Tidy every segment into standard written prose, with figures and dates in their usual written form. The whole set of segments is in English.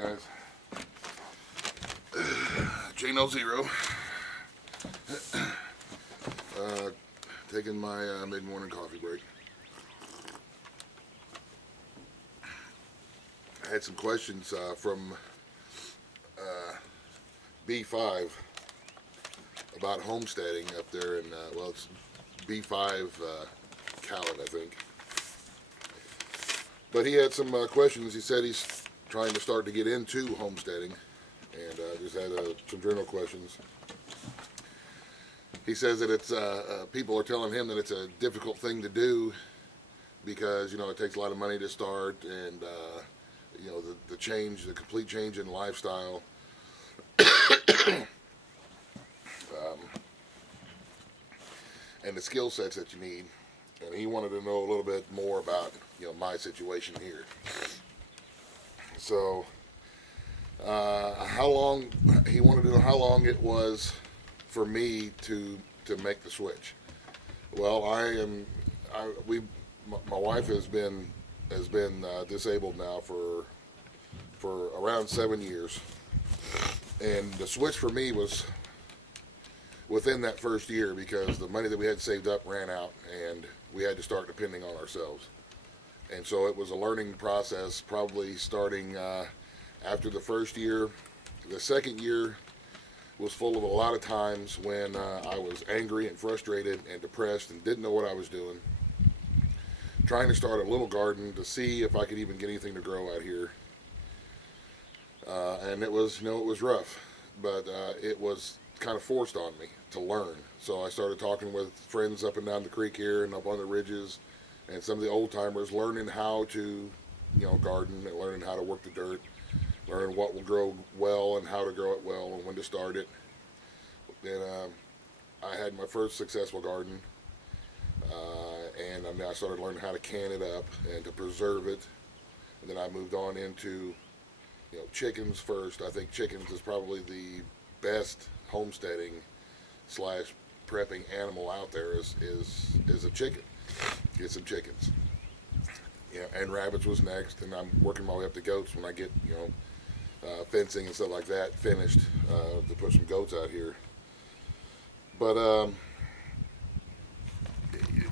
guys. J0. Taking my mid-morning coffee break. I had some questions from B5 about homesteading up there in, well, it's B5 Khaled, I think. But he had some questions. He said he's trying to start to get into homesteading, and just had some general questions. He says that it's people are telling him that it's a difficult thing to do because, you know, it takes a lot of money to start, and you know, the complete change in lifestyle. And the skill sets that you need. And he wanted to know a little bit more about, you know, my situation here. So, he wanted to know how long it was for me to make the switch. Well, my wife has been disabled now for around 7 years, and the switch for me was within that first year because the money that we had saved up ran out, and we had to start depending on ourselves. And so it was a learning process, probably starting after the first year. The second year was full of a lot of times when I was angry and frustrated and depressed and didn't know what I was doing. Trying to start a little garden to see if I could even get anything to grow out here. And it was, you know, it was rough, but it was kind of forced on me to learn. So I started talking with friends up and down the creek here and up on the ridges, and some of the old timers, learning how to, you know, garden, and learning how to work the dirt, learning what will grow well and how to grow it well and when to start it. Then I had my first successful garden, and I started learning how to can it up and to preserve it. And then I moved on into, you know, chickens first. I think chickens is probably the best homesteading / prepping animal out there is a chicken. Get some chickens. Yeah, and rabbits was next, and I'm working my way up to goats when I get, you know, fencing and stuff like that finished to put some goats out here. But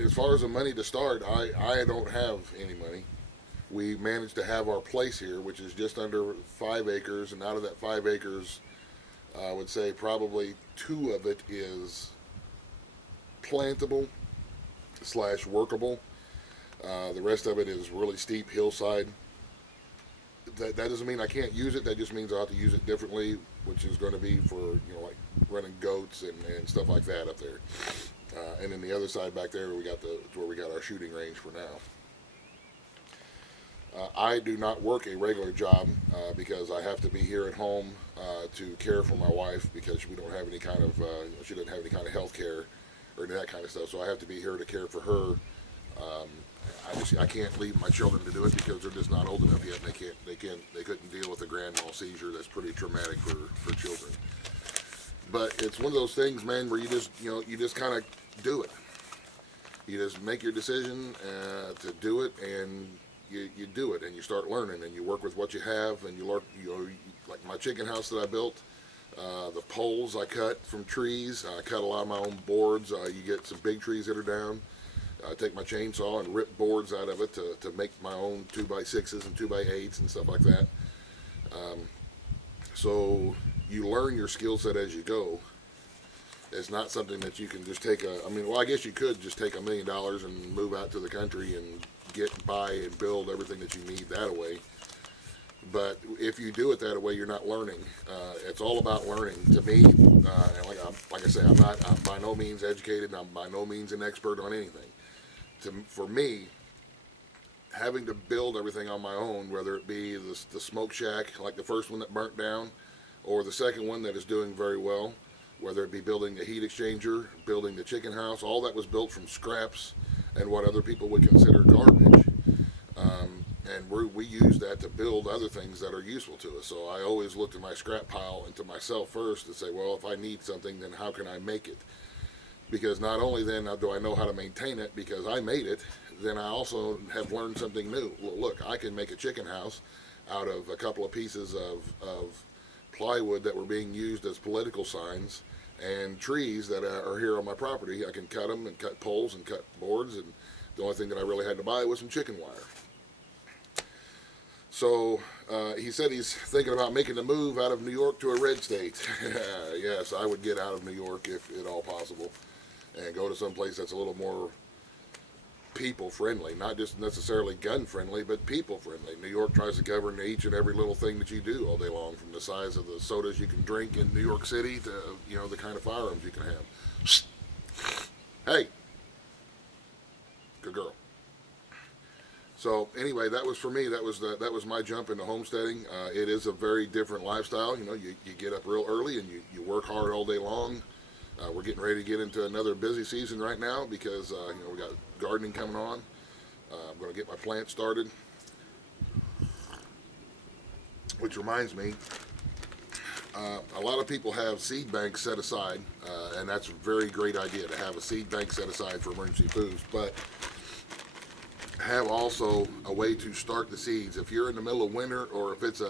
as far as the money to start, I don't have any money. We managed to have our place here, which is just under 5 acres, and out of that 5 acres, I would say probably 2 of it is plantable / workable. The rest of it is really steep hillside. That doesn't mean I can't use it. That just means I'll have to use it differently, which is going to be for, you know, like running goats and stuff like that up there. And then the other side back there, where we got our shooting range for now. I do not work a regular job because I have to be here at home to care for my wife, because we don't have any kind of, she doesn't have any kind of health care or any of that kind of stuff. So I have to be here to care for her. I can't leave my children to do it because they're just not old enough yet. They couldn't deal with a grand mal seizure. That's pretty traumatic for children. But it's one of those things, man, where you just kind of do it. You just make your decision to do it, and you do it, and you start learning, and you work with what you have, and you learn. Like my chicken house that I built, the poles I cut from trees. I cut a lot of my own boards. You get some big trees that are down. I take my chainsaw and rip boards out of it to make my own 2x6s and 2x8s and stuff like that. So you learn your skill set as you go. It's not something that you can just take I guess you could just take $1 million and move out to the country and buy and build everything that you need that way. But if you do it that way, you're not learning. It's all about learning. To me, and like I say, I'm by no means educated, and I'm by no means an expert on anything. For me, having to build everything on my own, whether it be the smoke shack, like the first one that burnt down, or the second one that is doing very well, whether it be building the heat exchanger, building the chicken house, all that was built from scraps and what other people would consider garbage. And we use that to build other things that are useful to us. So I always looked at my scrap pile and to myself first to say, well, if I need something, then how can I make it? Because not only then do I know how to maintain it, because I made it, then I also have learned something new. Well, look, I can make a chicken house out of a couple of pieces of plywood that were being used as political signs, and trees that are here on my property. I can cut them and cut poles and cut boards, and the only thing that I really had to buy was some chicken wire. So he said he's thinking about making the move out of New York to a red state. Yes, I would get out of New York if at all possible and go to some place that's a little more people friendly, not just necessarily gun friendly, but people friendly. New York tries to govern each and every little thing that you do all day long, from the size of the sodas you can drink in New York City to, you know, the kind of firearms you can have. Hey, good girl. So anyway, that was for me. That was my jump into homesteading. It is a very different lifestyle. You know, you get up real early and you work hard all day long. We're getting ready to get into another busy season right now because you know, we got gardening coming on. I'm going to get my plants started. Which reminds me, a lot of people have seed banks set aside, and that's a very great idea to have a seed bank set aside for emergency foods. But have also a way to start the seeds if you're in the middle of winter, or if it's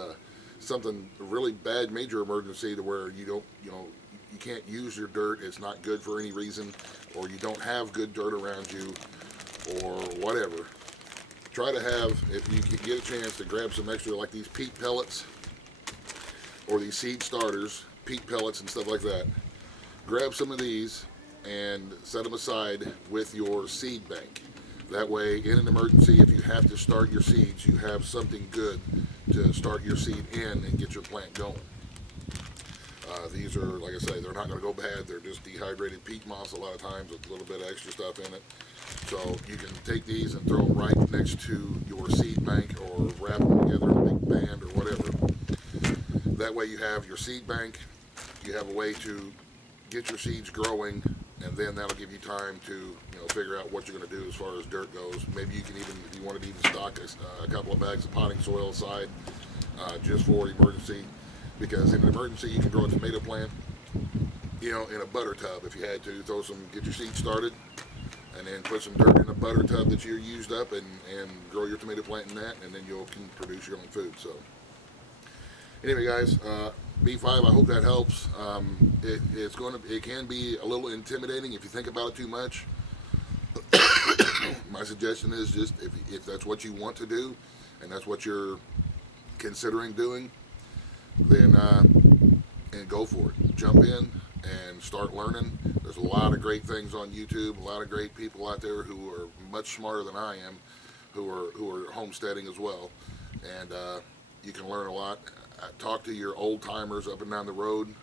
something really bad, major emergency to where you don't, you know, you can't use your dirt, it's not good for any reason, or you don't have good dirt around you, or whatever. Try to have, if you can get a chance, to grab some extra, like these peat pellets or these seed starters, peat pellets and stuff like that. Grab some of these and set them aside with your seed bank. That way, in an emergency, if you have to start your seeds, you have something good to start your seed in and get your plant going. These are, like I say, they're not going to go bad. They're just dehydrated peat moss a lot of times with a little bit of extra stuff in it. So you can take these and throw them right next to your seed bank, or wrap them together in a big band or whatever. That way you have your seed bank, you have a way to get your seeds growing, and then that'll give you time to, you know, figure out what you're going to do as far as dirt goes. Maybe you can even, if you wanted to even stock a couple of bags of potting soil aside just for emergency. Because in an emergency, you can grow a tomato plant, you know, in a butter tub if you had to. Get your seeds started, and then put some dirt in a butter tub that you used up, and grow your tomato plant in that, and then you can produce your own food. So anyway, guys, B5, I hope that helps. It can be a little intimidating if you think about it too much. My suggestion is just if that's what you want to do, and that's what you're considering doing, then and go for it. Jump in and start learning. There's a lot of great things on YouTube, a lot of great people out there who are much smarter than I am, who are homesteading as well, and you can learn a lot. Talk to your old timers up and down the road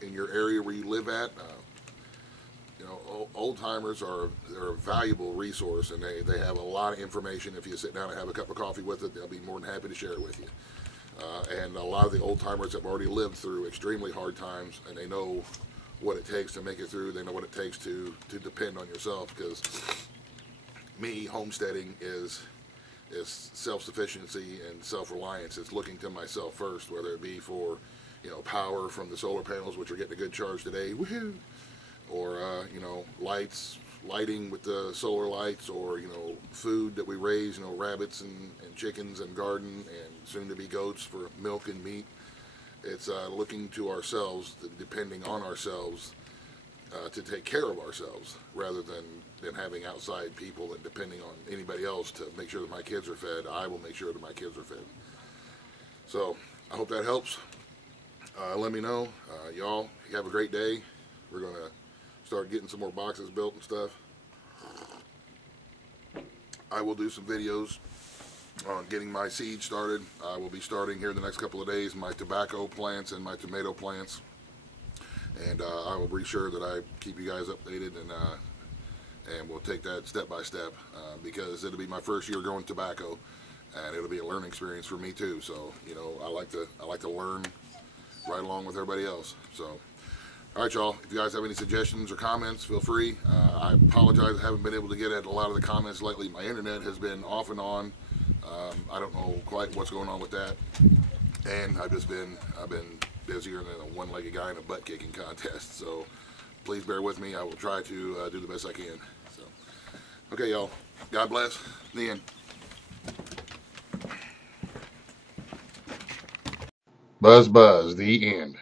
in your area where you live at. You know, old timers they're a valuable resource, and they have a lot of information. If you sit down and have a cup of coffee with it, they'll be more than happy to share it with you. And a lot of the old timers have already lived through extremely hard times, and they know what it takes to make it through. They know what it takes to depend on yourself. Because me, homesteading is self-sufficiency and self-reliance. It's looking to myself first, whether it be for, you know, power from the solar panels, which are getting a good charge today, woohoo, or you know, lighting with the solar lights, or, you know, food that we raise, you know, rabbits and chickens and garden, and soon to be goats for milk and meat. It's looking to ourselves, depending on ourselves, to take care of ourselves, rather than having outside people and depending on anybody else to make sure that my kids are fed. I will make sure that my kids are fed. So I hope that helps. Let me know. Y'all have a great day. We're going to start getting some more boxes built and stuff. I will do some videos on getting my seed started. I will be starting here in the next couple of days my tobacco plants and my tomato plants, and I will be sure that I keep you guys updated, and we'll take that step by step, because it'll be my first year growing tobacco, and it'll be a learning experience for me too. So, you know, I like to learn right along with everybody else. So, all right, y'all, if you guys have any suggestions or comments, feel free. I apologize, I haven't been able to get at a lot of the comments lately. My internet has been off and on. I don't know quite what's going on with that, and I've been busier than a one-legged guy in a butt-kicking contest. So please bear with me. I will try to do the best I can. So, okay, y'all, God bless. The end. Buzz, buzz, the end.